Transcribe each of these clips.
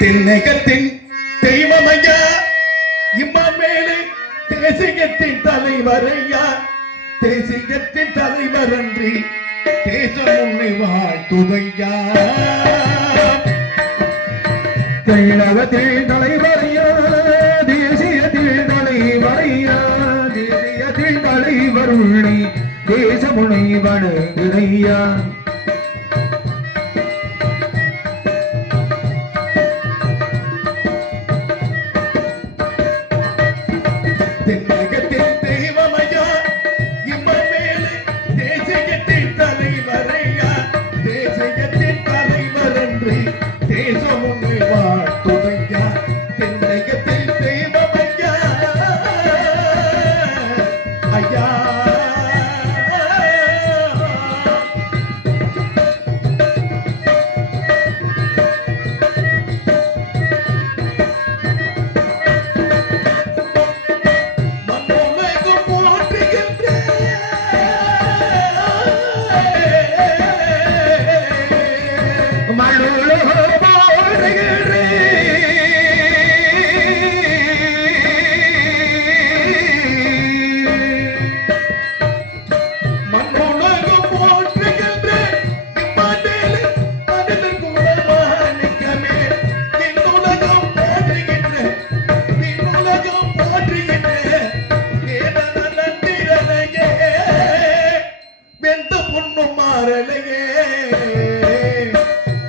தென்னகத்தின் தெய்வமையா இம்மாமேலு தேசிகத்தின் தலைவரையா தேசிகத்தின் தலைவர் அன்றி தேசம் உன்னை வாழ்த்துதையா தென்னகத்தின் தலைவரையா தேசியத்தில் தலைவரையா தேசியத்தில் தலைவர் உள்ளி தேசமுனை வணங்குதையா தென்னகத்தின் தெய்வமையா இம்மாமேலு தேசிகத்தின் தலைவரையா தேசிகத்தின் தலைவர் அன்றி தேசம் உன்னை வாழ்த்துதையா தென்னகத்தின் தெய்வமையா ஐயா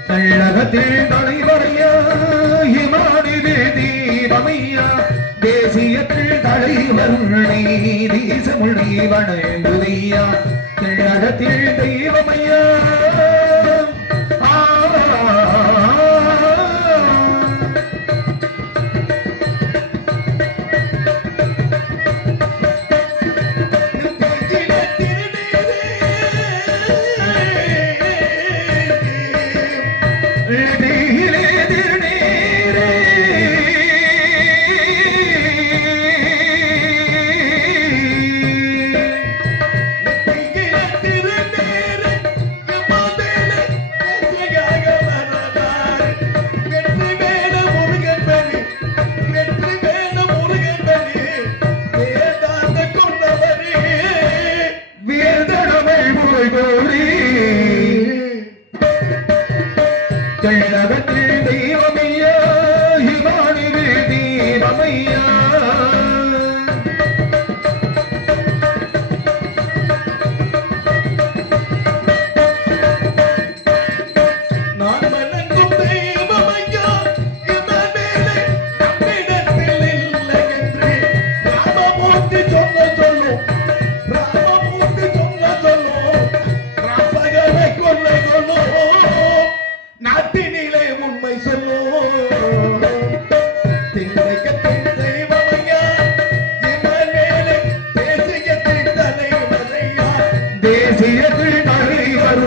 தமிழகத்தில் தலைவரையா இமானிது தீபமையா தேசியத்தில் தலைவர் தேசமொழி வணங்குதையா தமிழகத்தில் தெய்வமையா தமிழகத்தில் தெய்வமையா இமானிது தீபமையா நான் வணங்கும் தெய்வமையா இம்மாமேலு நம்மிடத்தில் இல்லை என்று ராமமூர்த்தி சொல்ல சொல்லும் ராமமூர்த்தி சொல்ல சொல்லும் ராமகனை கொல்லை கொல்லும் நாட்டினிலே உண்மை சொல்லும் தென்னகத்தின் தெய்வமையா இம்மாமேலு தேசிகத்தின் தலைவரையா தேசியத்தில் தலைவர்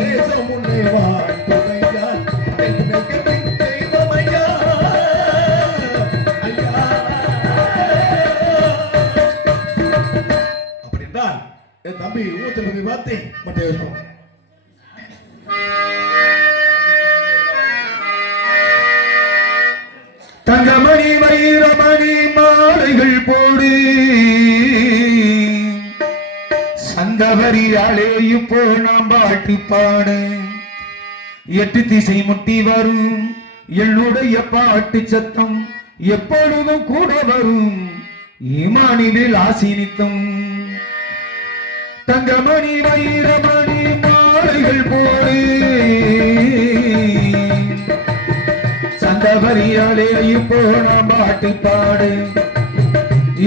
தேசம் உன்னை வாழ்த்துதையா தென்னகத்தின் தெய்வமையா ஐயா அப்படின்றால் என் தம்பி ஊத்தபதி வார்த்தை மற்ற விஷயம் தங்கமணி வைரமணி மாலைகள் போடு சந்தவரியாலே இப்போ நாம் பாட்டு பாட எட்டு திசை முட்டி வரும் என்னுடைய பாட்டு சத்தம் எப்பொழுதும் கூட வரும் ஈமானிவில் ஆசீனித்தம் தங்கமணி வைரமணி மாலைகள் போடு சந்தவரியாலே இப்போ நாம் பாட்டு பாடு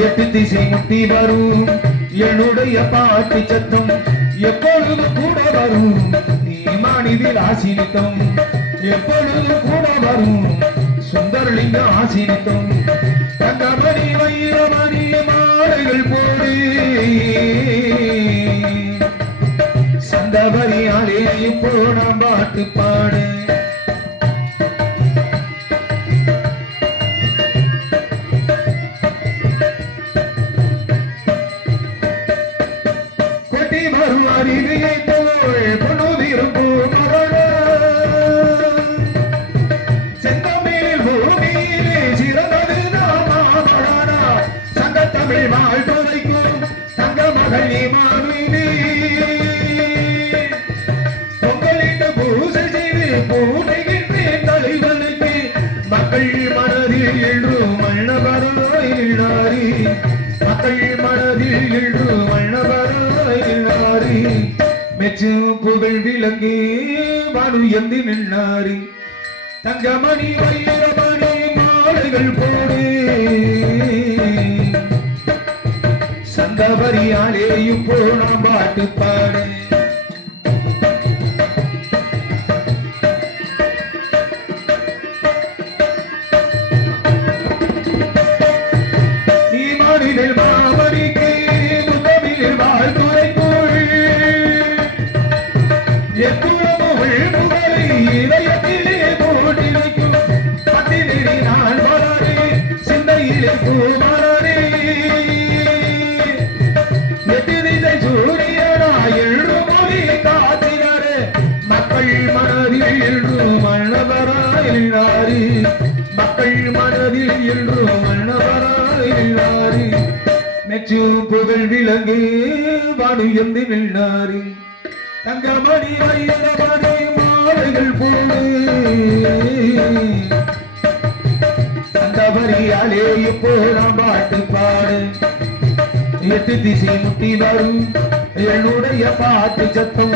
எட்டு திசை முட்டி வரும் என்னுடைய பாட்டு சத்தம் எப்பொழுதும் கூட வரும் ஈமானிதில் ஆசீனித்தம் எப்பொழுதும் கூட வரும் சுந்தரலிங்க ஆசீனித்தம் தங்கமணி வைரமணி மாலைகள் போடு சந்தவரியாலே இப்போ நாம் பாட்டு பாடு அறிவியை போல் பொழுதிருக்கும் செந்தமிழ் போடுகின்றேன் தலைவனுக்கு மக்கள் மனதில் என்றும் மன்னவராய் நின்றாரி மக்கள் மனதில் என்றும் மன்னவராய் நின்றாரி மெச்சு புகழ் விளங்கி வானு எந்தி நின்றாரி தங்கமணி வைரமணி மாலைகள் போடு சந்தவரியாலேயும் போனா பாட்டு பாடு நீ மாநில மாமணிக்கு முத்தமிழில் வாழ்த்துரைக்குள் எத்துறமுள் புகழை இதயத்திலே போட்டி வைக்கும் பத்தினி நான் வளரே சிந்தையிலே பூமலரே எதிரிசை சூரியனா எழு மொழி காத்தினாரே மக்கள் மனதில் என்றும் மன்னவராயினாரி மக்கள் மனதில் என்றும் மன்னவராயினாரி மெச்சு புகழ் விளங்கு வானு எந்தி நின்றாரி தங்கமணி வைரமணி மாலைகள் போடு தந்தவரியாலே இப்போ நாம் பாட்டு பாடு எட்டு திசை முட்டி வரும் என்னுடைய பாட்டு சத்தம்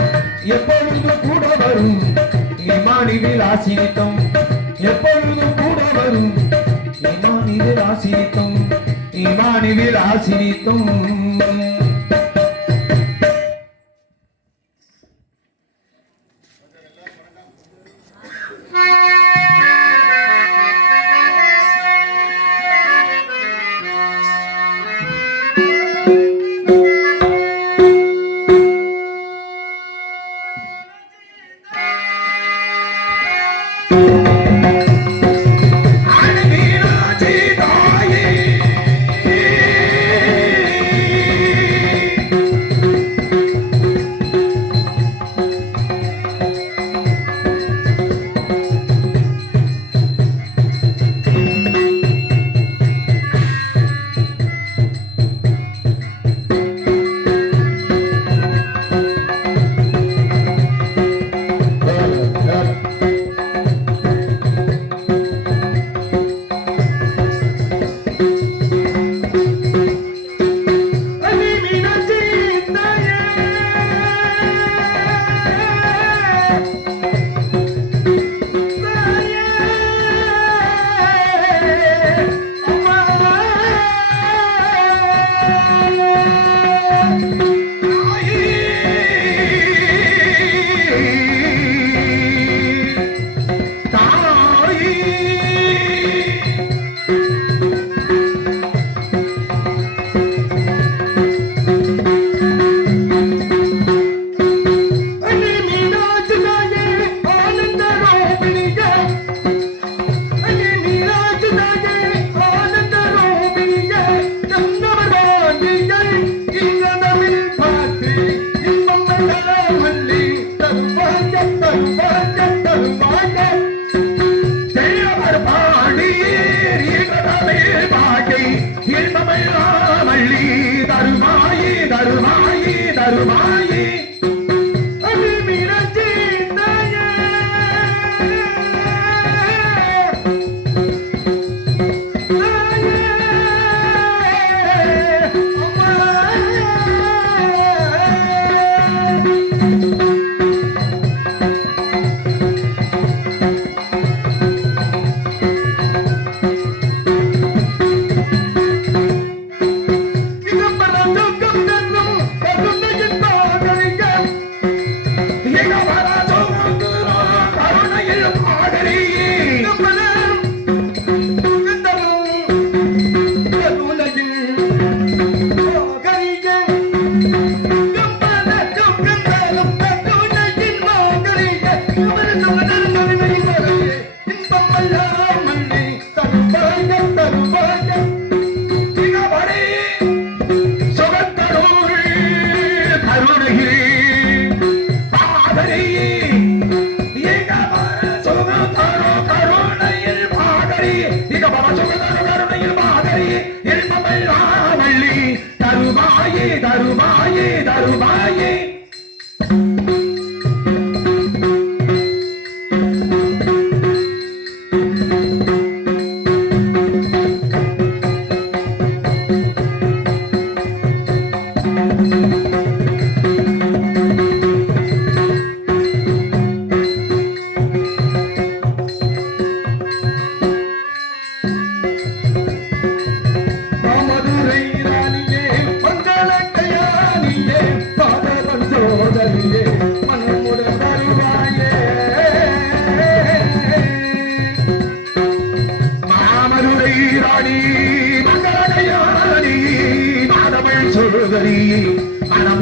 எப்பொழுதும் கூட வரும் இமானி விலாசினித்தம் எப்பொழுதும் கூட வரும் இமானி விலாசினித்தம் இமானி விலாசினித்தம்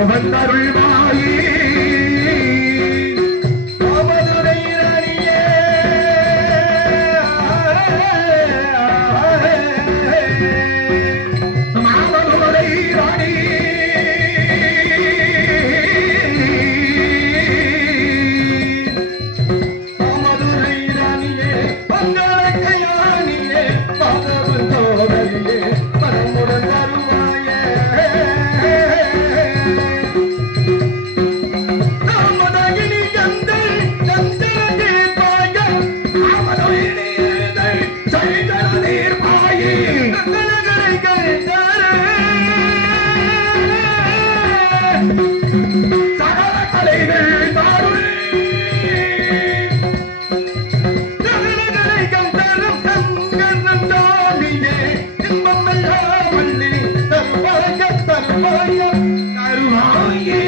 வந்தருள்வாயே மாமதுரை ராணியே மாமதுரை ராணி மாமதுரை ராணியே பங்களக்கையானியே மாதவு தோழரியே மனமுடன் வருவாயே ராமதாயினி கந்தல் கந்தனே பாய ராமதாயினி சைதனே பாயே கந்தனகளை கந்தரே சகல கலைகள் தாருள் கந்தனகளை கந்தரம் கங்கனம் தானியே இன்பம் எல்லாம் வள்ளி தருவாய தருவாய தருவாயே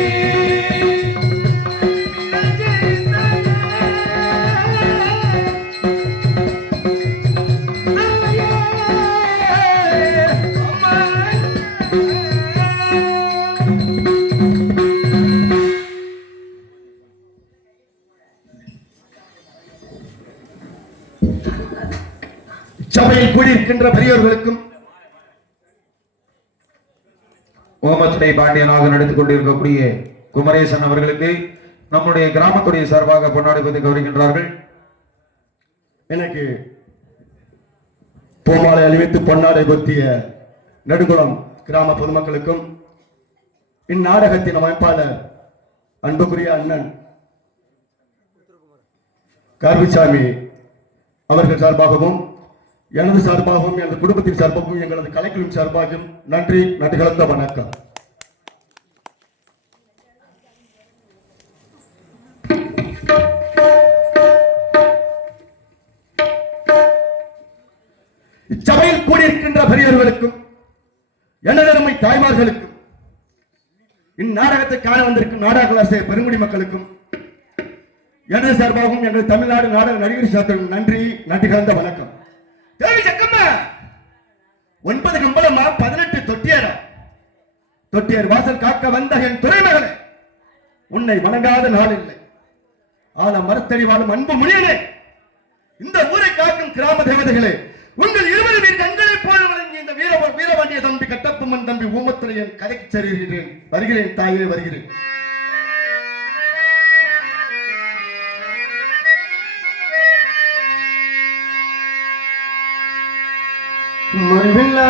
சபையில் கூடியிருக்கின்ற பெரியவர்களுக்கும் ஓமத்துறை பாண்டியனாக நடித்துக் கொண்டிருக்கக்கூடிய குமரேசன் அவர்களுக்கு நம்முடைய கிராமத்துடைய சார்பாக பொன்னாடை பற்றி கௌரவிக்கின்றார்கள். எனக்கு பூமாலை அணிவித்து பொன்னாடை பொருத்திய நெடுங்குளம் கிராம பொதுமக்களுக்கும் இந்நாடகத்தின் அமைப்பாளர் அன்புக்குரிய அண்ணன் கார்விசாமி அவர்கள் சார்பாகவும் எனது சார்பாகவும் எனது குடும்பத்தின் சார்பாகவும் எங்களது கலைக்குழுவின் சார்பாகவும் நன்றி கலந்த வணக்கம். இச்சபையில் கூடியிருக்கின்ற பெரியவர்களுக்கும் எனதருமை தாய்மார்களுக்கும் இந்நாடகத்தை காண வந்திருக்கும் நாடக பெருங்குடி மக்களுக்கும் எனது சார்பாகவும் எங்கள் தமிழ்நாடு நாடக நடிகர் சார்பாகவும் நன்றி கலந்த வணக்கம். தேவி சக்கம்மா 9 கம்பளமா 18 தொட்டியார் வாசல் காக்க வந்த என் துறைமகளே, உன்னை வணங்காத நாள் இல்லை. ஆனா மரத்தடி வாழும் அன்பு முனியனே, இந்த ஊரை காக்கும் கிராம தேவதைகளே, உங்கள் 20 பேர் கண்களை போல் வழங்கிய இந்த வீரபாண்டிய தம்பி கட்டப்பம்மன் தம்பி ஊமத்துறையன் கதைக்கு செல்கிறேன். வருகிறேன் தாயே, வருகிறேன். மறிவில்லா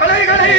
கலைகளை